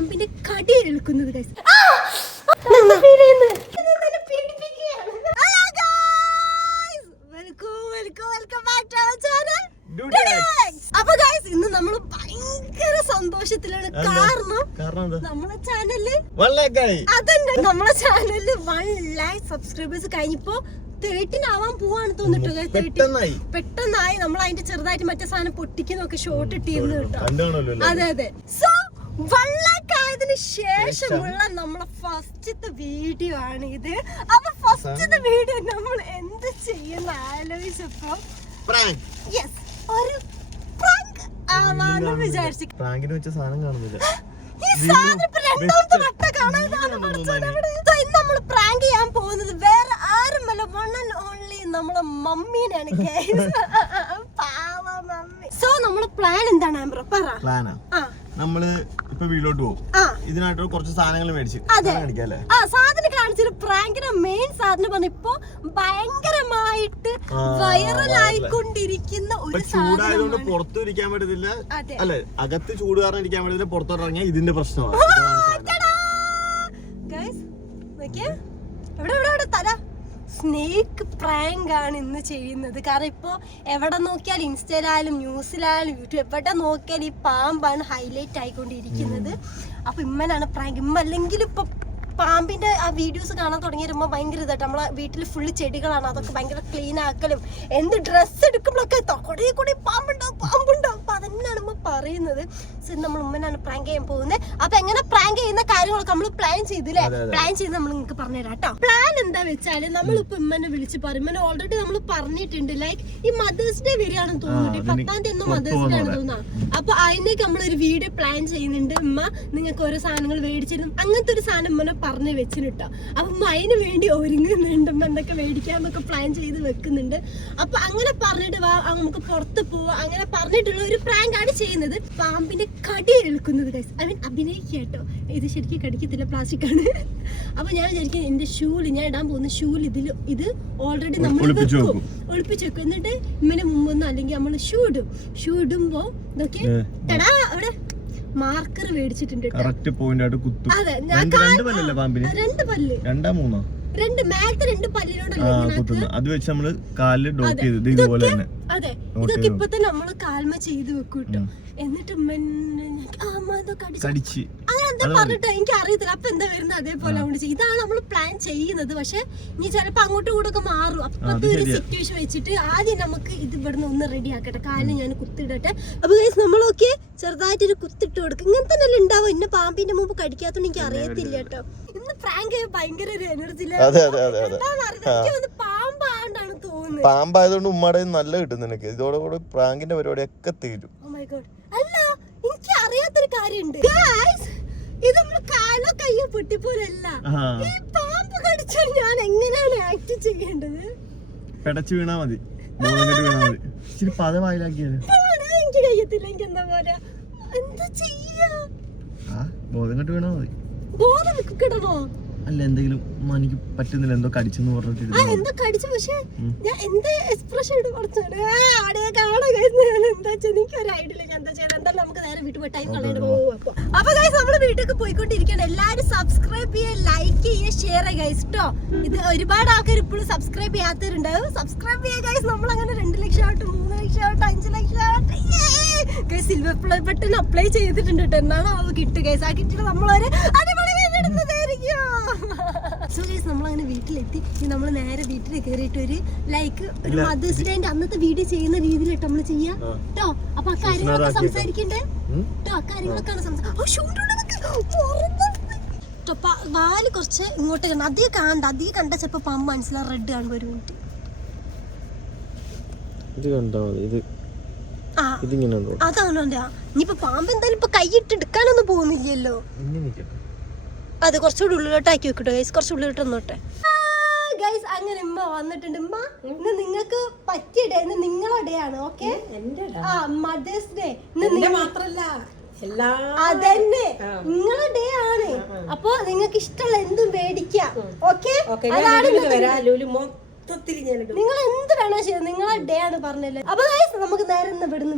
പാമ്പിന്റെ കടി ഏൽക്കുന്നത് ഗൈസ്. അപ്പൊ ഗൈസ് ഇന്ന് നമ്മള് ഭയങ്കര സന്തോഷത്തിലാണ്. കാരണം നമ്മളെ ചാനലില് അതന്നെ നമ്മളെ ചാനലില് 1 lakh സബ്സ്ക്രൈബേഴ്സ് കഴിഞ്ഞപ്പോ 13 ആവാൻ പോവാണ് തോന്നിട്ടോ. പെട്ടെന്നായി. നമ്മൾ അതിന്റെ ചെറുതായിട്ട് മറ്റേ സാധനം പൊട്ടിക്കുന്നൊക്കെ ഷോർട്ട് ഇട്ടിരുന്നു കേട്ടോ. അതെ അതെ. സോ 1 lakh ആയതിനു ശേഷമുള്ള നമ്മളെ ഫസ്റ്റത്തെ വീഡിയോ ആണ് ഇത്. അപ്പൊ ഫസ്റ്റത്തെ വീഡിയോ നമ്മൾ എന്ത് ചെയ്യുന്ന ആലോചിച്ചപ്പോ യെസ് ഒരു പ്രാങ്ക് ആവാന്ന് വിചാരിച്ചു. പ്രാങ്കിന് വെച്ച സാധനം കാണുന്നില്ല. ഈ സാധനം ഇപ്പൊ രണ്ടാമത്തെ വട്ട കാണാനാണ് ഇന്ന് നമ്മൾ പ്രാങ്ക് ചെയ്യാൻ പോകുന്നത്. വേറെ ആരുമല്ല, വൺ ആൻഡ് ഓൺലി നമ്മളെ മമ്മീനാണ്. പാവ മമ്മി. സോ നമ്മളെ പ്ലാൻ എന്താണ് ആംബ്രോ? പറ. പ്ലാനാ നമ്മള് ഇപ്പൊ വീട്ടിലോട്ട് പോകും. ഇതിനായിട്ട് കുറച്ച് സാധനങ്ങൾ മേടിച്ച് സാധനം കാണിച്ചൊരു പ്രാങ്കിന്റെ മെയിൻ സാധനം പറഞ്ഞ ഇപ്പൊ ഭയങ്കരമായിട്ട് വൈറലായിക്കൊണ്ടിരിക്കുന്ന ഒരു ചൂടായതുകൊണ്ട് പുറത്തു ഇരിക്കാൻ പറ്റത്തില്ല. അല്ലെ, അകത്ത് ചൂട് കാരണം ഇരിക്കാൻ പറ്റത്തില്ല. പുറത്തോട്ട് ഇറങ്ങിയാൽ ഇതിന്റെ പ്രശ്നമാണ്. സ്നേക്ക് പ്രാങ്ക് ആണ് ഇന്ന് ചെയ്യുന്നത്. കാരണം ഇപ്പൊ എവിടെ നോക്കിയാലും ഇൻസ്റ്റയിലായാലും ന്യൂസിലായാലും യൂട്യൂബ് എവിടെ നോക്കിയാലും ഈ പാമ്പാണ് ഹൈലൈറ്റ് ആയിക്കൊണ്ടിരിക്കുന്നത്. അപ്പൊ ഇമ്മനാണ് പ്രാങ്ക്. ഇമ്മ അല്ലെങ്കിൽ ഇപ്പൊ പാമ്പിന്റെ ആ വീഡിയോസ് കാണാൻ തുടങ്ങി വരുമ്പോ ഭയങ്കര ഇതായിട്ട് നമ്മളെ വീട്ടിൽ ഫുള്ള് ചെടികളാണ്. അതൊക്കെ ഭയങ്കര ക്ലീൻ ആക്കലും എന്ത് ഡ്രസ്സ് എടുക്കുമ്പോഴൊക്കെ കൂടി പാമ്പുണ്ടാവും. അപ്പൊ അതന്നെയാണ് ഉമ്മ പറയുന്നത്. സോ നമ്മൾ ഉമ്മനാണ് പ്രാങ്ക് ചെയ്യാൻ പോകുന്നത്. അപ്പൊ എങ്ങനെ പ്രാങ്ക് ചെയ്യുന്ന കാര്യങ്ങളൊക്കെ നമ്മൾ പ്ലാൻ ചെയ്തില്ലേ? പ്ലാൻ ചെയ്ത് നമ്മൾ നിങ്ങൾക്ക് പറഞ്ഞുതരാം കേട്ടോ. പ്ലാൻ എന്താ വെച്ചാല് നമ്മളിപ്പോ ഉമ്മനെ വിളിച്ച് പറയും. ഉമ്മനെ ഓൾറെഡി നമ്മൾ പറഞ്ഞിട്ടുണ്ട്. ലൈക്ക് ഈ മദേഴ്സ് ഡേ വരികയാണെന്ന് തോന്നുന്നുണ്ട്. 10ാം തീയതി മദേഴ്സ് ഡേ ആണ് തോന്നുന്നത്. അപ്പൊ അതിനേക്ക് നമ്മളൊരു വീഡിയോ പ്ലാൻ ചെയ്യുന്നുണ്ട്. ഉമ്മ നിങ്ങൾക്ക് ഓരോ സാധനങ്ങൾ മേടിച്ചിരുന്നു. അങ്ങനത്തെ ഒരു സാധനം ഉമ്മനെ പറഞ്ഞു വെച്ചിട്ടോ. അപ്പൊ അതിന് വേണ്ടി ഒരുങ്ങുന്നുണ്ട്. എന്തൊക്കെ മേടിക്കാന്നൊക്കെ പ്ലാൻ ചെയ്ത് വെക്കുന്നുണ്ട്. അപ്പൊ അങ്ങനെ പറഞ്ഞിട്ട് നമുക്ക് പുറത്ത് പോവാ. അങ്ങനെ പറഞ്ഞിട്ടുള്ള ഒരു പ്രാങ്ക് ആണ് ചെയ്യുന്നത്. പാമ്പിന്റെ കടി ഏൽക്കുന്നത് ഗൈസ്. ഐ മീൻ അഭിനയിക്കുക കേട്ടോ. ഇത് ശരിക്കും കടിക്കത്തില്ല, പ്ലാസ്റ്റിക് ആണ്. അപ്പൊ ഞാൻ വിചാരിക്കും എന്റെ ഷൂല്, ഞാൻ ഇടാൻ പോകുന്ന ഷൂല് ഇത് ഓൾറെഡി നമ്മൾ ഒളിപ്പിച്ചു വെക്കും. എന്നിട്ട് ഇങ്ങനെ മുമ്പൊന്നും അല്ലെങ്കിൽ നമ്മൾ ഷൂ ഇടുമ്പോ ഇതൊക്കെ എടാ അവിടെ മാർക്കർ മേടിച്ചിട്ടുണ്ട്. കറക്റ്റ് പോയിന്റ് ആയിട്ട് കുത്തും. അതെ, രണ്ട് പല്ല്, രണ്ട് മേലത്തെ 2 പല്ലിനോടല്ലേ അത് വെച്ച് നമ്മള് കാലില് ഡോട്ട് ചെയ്ത് ഇതുപോലെ തന്നെ. അതെ, ഇതൊക്കെ ഇപ്പൊ തന്നെ നമ്മള് കാൽമ ചെയ്ത് വെക്കും കേട്ടോ. എന്നിട്ട് കടിച്ച് അങ്ങനെന്താ പറഞ്ഞിട്ടോ എനിക്ക് അറിയത്തില്ല. അപ്പൊ എന്താ വരുന്നത് അതേപോലെ അങ്ങോട്ട് ചെയ്യും. ഇതാണ് നമ്മൾ പ്ലാൻ ചെയ്യുന്നത്. പക്ഷെ ഇനി ചിലപ്പോ അങ്ങോട്ടും ഇങ്ങോട്ടൊക്കെ മാറും. അപ്പത്തെ ഒരു സിറ്റുവേഷൻ വെച്ചിട്ട് ആദ്യം നമുക്ക് ഇത് ഇവിടുന്ന് ഒന്ന് റെഡി ആക്കട്ടെ. കാലിന് ഞാൻ കുത്തിടട്ടെ. അപ്പൊ നമ്മളൊക്കെ ചെറുതായിട്ടൊരു കുത്തിട്ട് കൊടുക്കും. ഇങ്ങനെ തന്നെ ഉണ്ടാവും. ഇന്ന പാമ്പിന്റെ മുമ്പ് കടിക്കാത്തോണ്ട് എനിക്ക് അറിയത്തില്ല കേട്ടോ. ഇന്ന് പ്രാങ്ക് ഭയങ്കര ഒരു എനർജി പാമ്പാണ്ടാണ് തോന്നുന്നത്. പാമ്പായതുകൊണ്ട് ഉമ്മയുടെ നല്ല കിട്ടും നിനക്ക്. ഇതോടുകൂടി പ്രാങ്കിന്റെ പരിപാടിയൊക്കെ തീരും. അല്ല, എനിക്ക് അറിയാത്തൊരു കാര്യമുണ്ട്. ഇത് നമ്മള് കാലോ കയ്യോ പൊട്ടിപ്പോലല്ല. ഈ പാമ്പ് കടിച്ചാൽ ഞാൻ എങ്ങനെയാണ് ആക്ട് ചെയ്യേണ്ടത്? പെടച്ചു വീണാ മതി. ഇച്ചിരി പദവായിലാക്കിയത് എനിക്ക് കഴിയത്തില്ല. എനിക്ക് എന്താ പോലെ എന്താ ചെയ്യാ? ബോധം കെട്ട് വീണാ മതി. ബോധം കിടണോ? അല്ല, എന്തെങ്കിലും എനിക്ക് പറ്റുന്നില്ല, എന്തോ കടിച്ചെന്ന് പറഞ്ഞിട്ട് എന്തോ കടിച്ചു. പക്ഷെ ഞാൻ എന്താ എക്സ്പ്രഷൻ ഇട്ട് കൊടുത്തത് അവിടെ കാണാൻ എന്താ വെച്ചാൽ എനിക്ക് ഒരു ഐഡിയ ഇല്ല. എന്താ ചെയ്യണം? എന്തായാലും നമുക്ക് നേരെ വീട്ടിൽ പോയി ടൈം കളയേണ്ടി പോകും. അപ്പൊ ഗൈസ് നമ്മള് വീട്ടിലേക്ക് പോയിക്കൊണ്ടിരിക്കണം. എല്ലാരും സബ്സ്ക്രൈബ് ചെയ്യുക, ലൈക്ക് ചെയ്യുക, ഷെയർ ചെയ്യുക ഗൈസ് ട്ടോ. ഇത് ഒരുപാട് ആൾക്കാർ ഇപ്പോഴും സബ്സ്ക്രൈബ് ചെയ്യാത്തവരുണ്ടാവും. സബ്സ്ക്രൈബ് ചെയ്യുക ഗൈസ്. നമ്മളങ്ങനെ 2 ലക്ഷം ആവട്ടെ, 3 ലക്ഷം ആവട്ടെ, 5 ലക്ഷം ആവട്ടെ. Guys silver play button apply ചെയ്തിട്ടുണ്ട് കേട്ടോ. എന്നാണ് അത് കിട്ടുക ഗൈസ്. ആ കിട്ടിയിട്ട് നമ്മളൊരു അടിപൊളി സോ ഗൈസ് നമ്മളങ്ങനെ വീട്ടിലെത്തി. നമ്മൾ നേരെ വീട്ടിൽ കയറിയിട്ട് ഒരു ലൈക്ക് ഒരു മദേഴ്സ് ഡേന്റെ അന്നത്തെ വീഡിയോ ചെയ്യുന്ന രീതിയിലിട്ട് നമ്മള് ചെയ്യാം കേട്ടോ. അപ്പൊ ആ കാര്യങ്ങളൊക്കെ സംസാരിക്കണ്ടേ കേട്ടോ. ആ കാര്യങ്ങളൊക്കെയാണ് വാല് കുറച്ച് ഇങ്ങോട്ട് കണ്ട. അധികം കണ്ട ചിലപ്പോ പാമ്പ് മനസ്സിലാ. റെഡ് കാണുമ്പോ ഒരു മിനിറ്റ് അതാണോ? ഇനിയിപ്പൊ പാമ്പ് എന്തായാലും ഇപ്പൊ കൈയിട്ട് എടുക്കാനൊന്നും പോകുന്നില്ലല്ലോ. അത് കുറച്ചുകൂടി ഉള്ളിലോട്ടാക്കി വെക്കട്ടോ ഗൈസ്. കുറച്ച് ഉള്ളിലോട്ട് വന്നോട്ടെ ഗൈസ്. അങ്ങനെ ഉമ്മ വന്നിട്ടുണ്ട്. ഉമ്മ ഇന്ന് നിങ്ങൾക്ക് പറ്റിയ ഡേ, ഇന്ന് നിങ്ങളുടെ ഡേ ആണ്. ഓക്കെ, മദേഴ്സ് ഡേ മാത്രല്ല അതന്നെ നിങ്ങളുടെ ഡേ ആണ്. അപ്പൊ നിങ്ങൾക്ക് ഇഷ്ടമുള്ള എന്തും മേടിക്കാം. ഓക്കെ, നിങ്ങൾ എന്ത് വേണോ ചെയ്ത് നിങ്ങളെ ഡേ ആണ് പറഞ്ഞല്ലോ. അപ്പൊ നമുക്ക് നേരെ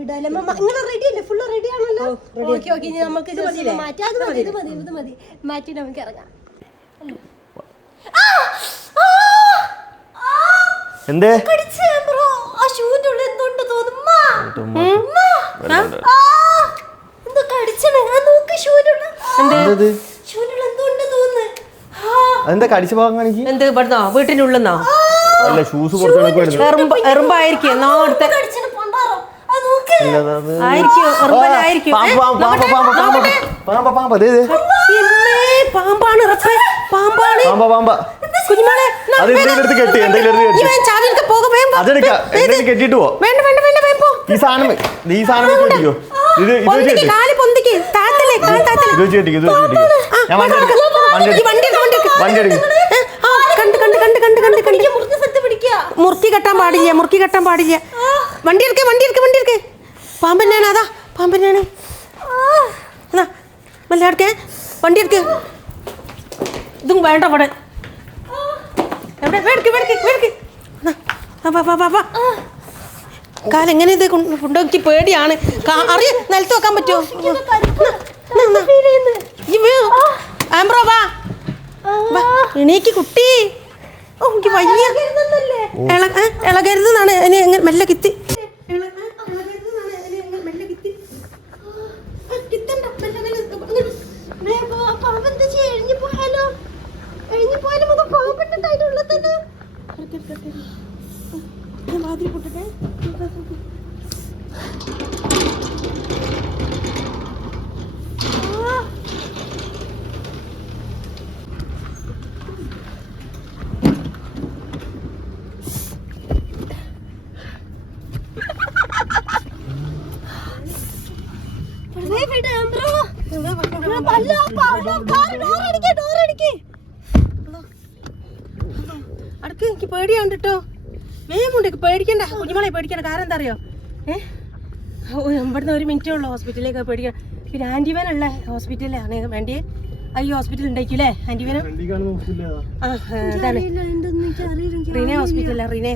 വിടാല്ലേ? നിങ്ങൾ റെഡി അല്ലേ? ഫുള്ള് റെഡി ആണല്ലോ? ഓക്കെ ഓക്കെ, ഇനി നമുക്ക് മാറ്റി. അത് മതി, ഇത് മതി, ഇത് മതി. മാറ്റി നമുക്ക് ഇറങ്ങാം. എന്തേ ആ ഷൂന്റെ ഉള്ളിൽ എന്തുണ്ട് തോന്നുന്നു? എന്തോ കടിച്ചണേ. എന്താ കടിച്ച ഭാഗം കാണിക്കും? എന്ത് ഇവിടുന്നോ വീട്ടിനുള്ളിന്നോ? അല്ല, ഷൂസ് എറുമ്പായിരിക്കും. പാമ്പാണ് കുഞ്ഞുമോളെ, കെട്ടിട്ട് പോ. ഈ സാധനം കെട്ടിക്കോ. മുറുക്കി കെട്ടാൻ പാടില്ല, മുറുക്കി കെട്ടാൻ പാടില്ല. വണ്ടി എടുക്കേ. പാമ്പന്നെയാണ്, അതാ പാമ്പന്നെയാണ്. മല്ലാടക്കേ വണ്ടി എടുക്ക്. ഇതും വേണ്ട ഇവിടെ. കാലെങ്ങനെ ഇത് കൊണ്ടുപോയി പേടിയാണ്. അറിയ നിലത്ത് വെക്കാൻ പറ്റുമോ? ആംബ്രോ വാ, എണീക്ക് കുട്ടി. എനിക്ക് വലിയ ഇളകരുതെന്നാണ് മെല്ലെ കിത്തി. അടക്ക്, എനിക്ക് പേടിയാണ്ട് കേട്ടോ. വേഗമുണ്ട്, പേടിക്കണ്ട കുഞ്ഞുമോളെ, പേടിക്കണ്ട. കാരണം എന്താ അറിയോ? ഇവിടുന്ന് 1 മിനിറ്റേ ഉള്ളൂ ഹോസ്പിറ്റലിലേക്ക്. പേടിക്കണം. പിന്നെ ആന്റിവേനുള്ള ഹോസ്പിറ്റലാണ് വേണ്ടിയേ. ഈ ഹോസ്പിറ്റൽ ഉണ്ടായിരിക്കൂലേ ആന്റിവേന? റീനെ ഹോസ്പിറ്റലാ. റീനെ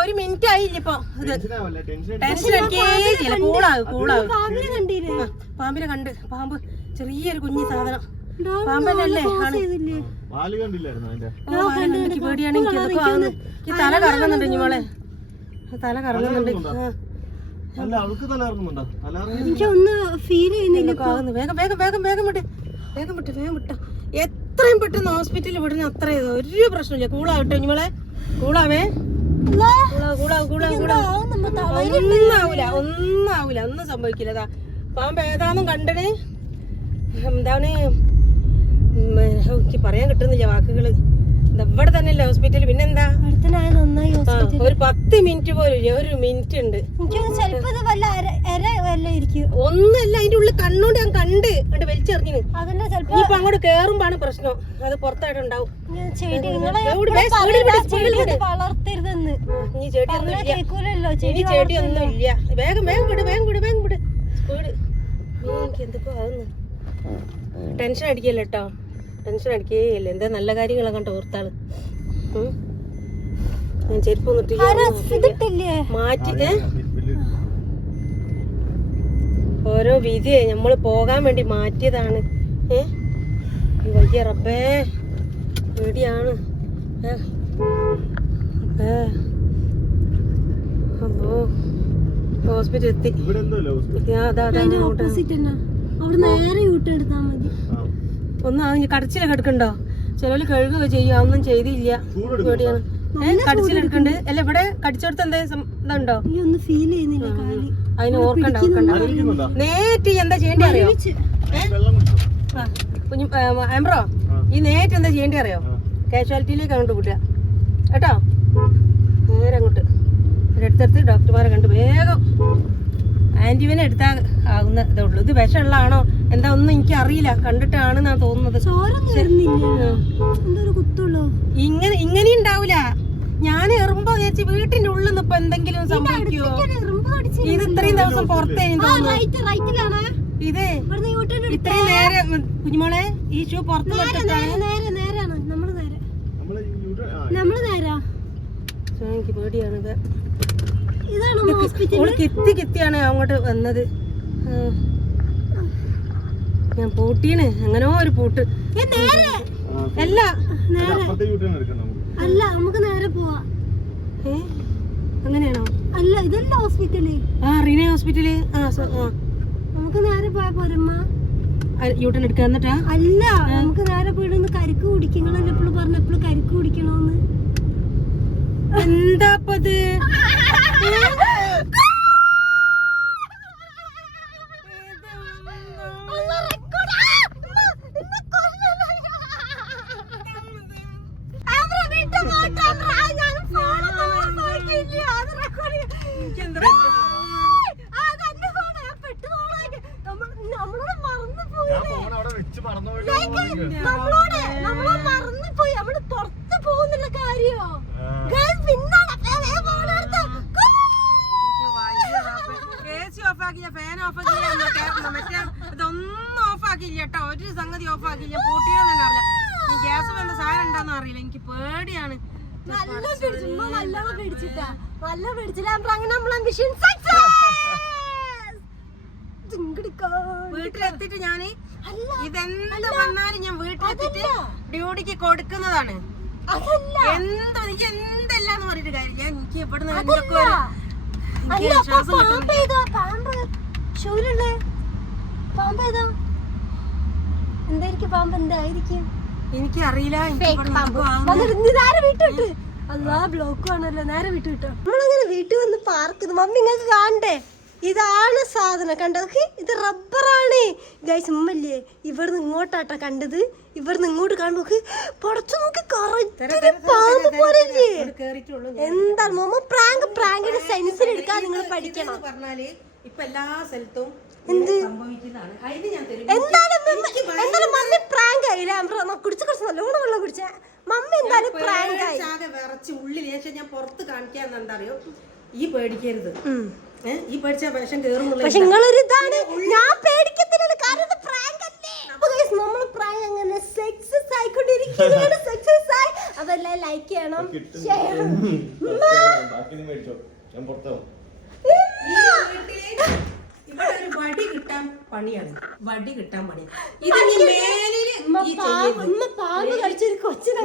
1 മിനിറ്റ് ആയില്ല ഇപ്പൊ. ടെൻഷൻ അടിക്കേല. കൂളാവും. പാമ്പിനെ കണ്ട്. പാമ്പ് ചെറിയൊരു കുഞ്ഞു സാധനം. പാമ്പല്ലേ ആണ്. പേടിയാണ് എനിക്ക്. എന്തൊക്കെ ആവുന്നു. ഈ തല കറങ്ങുന്നുണ്ട് കുഞ്ഞുമോളെ, തല കറങ്ങുന്നുണ്ട്. എനിക്കൊന്ന് ഫീൽ ചെയ്യുന്നില്ല. വേഗം വിട്ടോ. എത്രയും പെട്ടെന്ന് ഹോസ്പിറ്റലിൽ വിടുന്ന അത്രയും ഒരു പ്രശ്നമില്ല. കൂളാവട്ടെ കുഞ്ഞുമോളെ, കൂളാവേ. ഒന്നാവൂല, ഒന്നും സംഭവിക്കില്ല. പാമ്പ് ഏതാന്നും കണ്ടണ്. എന്താണ് എനിക്ക് പറയാൻ കിട്ടുന്നില്ല വാക്കുകള്. ഇവിടെ തന്നെയല്ലേ ഹോസ്പിറ്റൽ? പിന്നെന്താ? ഒരു 10 മിനിറ്റ് പോലും, 1 മിനിറ്റ് ഉണ്ട്. ഒന്നല്ല, അതിന്റെ ഉള്ളിൽ കണ്ണോണ്ട് ഞാൻ കണ്ട് വലിച്ചെറിഞ്ഞു. ഇപ്പൊ അങ്ങോട്ട് കേറുമ്പാണ് പ്രശ്നം. അത് പുറത്തായിട്ടുണ്ടാവും. ചെടിയൊന്നും ഇല്ല. വേഗം വിട്. സ്പീഡ്. എനിക്ക് എന്തൊക്കെ ആവുന്നു. ടെൻഷൻ അടിക്കല്ല കേട്ടോ, ടെൻഷൻ അടിക്കുകയല്ലേ. എന്താ നല്ല കാര്യങ്ങളൊക്കെ കണ്ട് ഓർത്താള്. ഞാൻ ചെരുപ്പൊന്നും മാറ്റി. ഓരോ വിധിയെ നമ്മള് പോകാൻ വേണ്ടി മാറ്റിയതാണ്. വലിയ റബ്ബേ, പേടിയാണ്. ഹോസ്പിറ്റൽ എത്തി. ഒന്നും കടച്ചിലൊക്കെ എടുക്കണ്ടോ? ചിലവര് കഴുകുക ചെയ്യും. ഒന്നും ചെയ്തില്ല. പേടിയാണ്. കടിച്ചിലെടുക്കണ്ട്. അല്ല, ഇവിടെ കടിച്ചെടുത്ത് എന്തേലും ഇതുണ്ടോ? അതിന് ഓർക്കണ്ട. നേറ്റ് എന്താ ചെയ്യേണ്ടി അറിയോ കുഞ്ഞു ആംബ്രോ? ഈ നേറ്റ് എന്താ ചെയ്യേണ്ടി അറിയോ? കാഷ്വാലിറ്റിയിലേക്ക് അങ്ങോട്ട് വിടുക കേട്ടോ. നേരെ അങ്ങോട്ട് എടുത്തെടുത്ത് ഡോക്ടർമാരെ കണ്ട് വേഗം ആന്റിവിനെ എടുത്താൽ ആകുന്ന ഇതേ ഉള്ളൂ. ഇത് വിഷമുള്ളതാണോ എന്താ ഒന്നും എനിക്ക് അറിയില്ല. കണ്ടിട്ടാണെന്നാ തോന്നുന്നത്. ഇങ്ങനെ ഉണ്ടാവൂല. ഞാൻ എറുമ്പോ വിചാരിച്ച് വീട്ടിന്റെ ഉള്ളിൽ നിന്ന് ഇപ്പൊ എന്തെങ്കിലും സംഭവിക്കുവോ? ഇത് ഇത്രയും ദിവസം പുറത്തേനും തോന്നുന്നു. ഇതേ ഇവിടുന്ന് യൂട്ടേൺ ഇത്രയും നേരെ കുഞ്ഞുമോളെ ഈ ഷൂ പുറത്ത് വെച്ചിട്ടാണ് നേരാണ് നമ്മള് നേരാ എനിക്ക് പേടിയാണ് ഇത്. ഇതാണ് ഹോസ്പിറ്റൽ. ഓള് കിത്തിയാണ് അങ്ങോട്ട് വന്നത്. ഞാൻ പൂട്ടീന് എങ്ങനോ ഒരു പൂട്ട് അല്ല അല്ല നമുക്ക് നേരെ പോവാ. അങ്ങനെയാണോ? അല്ല ഇതല്ല ഹോസ്പിറ്റല്. റീന ഹോസ്പിറ്റല്. നമുക്ക് നേരെ പോയാ പോരമ്മ. യൂട്ടൺ എടുക്കുക എന്നിട്ടാ? അല്ല നമുക്ക് നേരെ പോയിട്ടൊന്ന് കരിക്ക് കുടിക്കണല്ലോ. എപ്പോഴും പറഞ്ഞ എപ്പോഴും കരിക്ക് കുടിക്കണോന്ന്. എന്താപ്പത്? നമ്മള് പുറത്ത് പോകുന്നുള്ള കാര്യോ? ഇതൊന്നും ഓഫാക്കില്ല കേട്ടോ. ഒരു സംഗതി ഓഫാക്കില്ല. പൂട്ടിയെന്ന് തന്നെ അറിയില്ല. ഗ്യാസ് വേണ്ട സാധനം ഉണ്ടാന്ന് അറിയില്ല. എനിക്ക് പേടിയാണ്. വീട്ടിലെത്തിട്ട് ഞാന് ഇതെന്ത് വന്നാലും ഞാൻ വീട്ടിലെത്തിട്ട് ഡ്യൂട്ടിക്ക് കൊടുക്കുന്നതാണ്. എന്തോ എനിക്ക് എന്തെല്ലാന്ന് പറഞ്ഞിട്ട് കാര്യമില്ല. എനിക്ക് ഇവിടുന്ന് എന്തൊക്കെ എന്തായിരിക്കും പാമ്പ്? എന്തായിരിക്കും എനിക്ക് അറിയില്ല. അല്ലാ ബ്ലോക്ക് ആണല്ലോ. നേരെ വീട്ടിൽ വിട്ടോ. നമ്മളങ്ങനെ വീട്ടിൽ വന്ന് പാർക്കുന്നു. മമ്മി നിങ്ങൾക്ക് കാണണ്ടേ? ഇതാണ് സാധനം. കണ്ടത്? ഇത് റബ്ബറാണ് ഗൈസ്. ഉമ്മല്ലേ ഇവിടുന്ന് ഇങ്ങോട്ടാട്ടാ കണ്ടത്. ഇവിടുന്ന് ഇങ്ങോട്ട് കാണുമ്പോ പൊടച്ചു നോക്കി പാമ്പ് പോരല്ലേ. എന്താണ് മമ്മ പ്രാങ്കിന്റെ സെൻസിൽ എടുക്കാൻ നിങ്ങൾ പഠിക്കണം. പറഞ്ഞാല് ഇപ്പൊ എല്ലാ സ്ഥലത്തും എന്തായാലും മമ്മി പ്രാങ്ക് ആയില്ലേ? കുടിച്ച് കുറച്ച് നല്ലോണം വെള്ളം കുടിച്ചേ. മമ്മി എന്തായാലും പ്രാങ്ക് ആയി. വിറച്ച് ഉള്ളിൽ ഞാൻ പുറത്ത് കാണിക്കാന്ന് എന്താ അറിയോ? ഈ പേടിക്കരുത്. ഈ പേടിച്ച വിഷം കേറുന്നുള്ള. പക്ഷെ നിങ്ങളൊരു ഇതാണ്. ഞാൻ പേടിക്കത്തില്ല. കാരണം ഇത് പ്രാങ്ക് അല്ലേ. നമ്മള് പ്രാങ്ക് അങ്ങനെ സക്സസ് ആയിക്കൊണ്ടിരിക്കുകയാണ്. സക്സസ് ആയി. അതെല്ലാം ലൈക്ക് ചെയ്യണം, ഷെയർ ചെയ്യണം. വടി കിട്ടാൻ പണിയാണ്. പാമ്പ് കടിച്ചൊരു കൊച്ചിനെ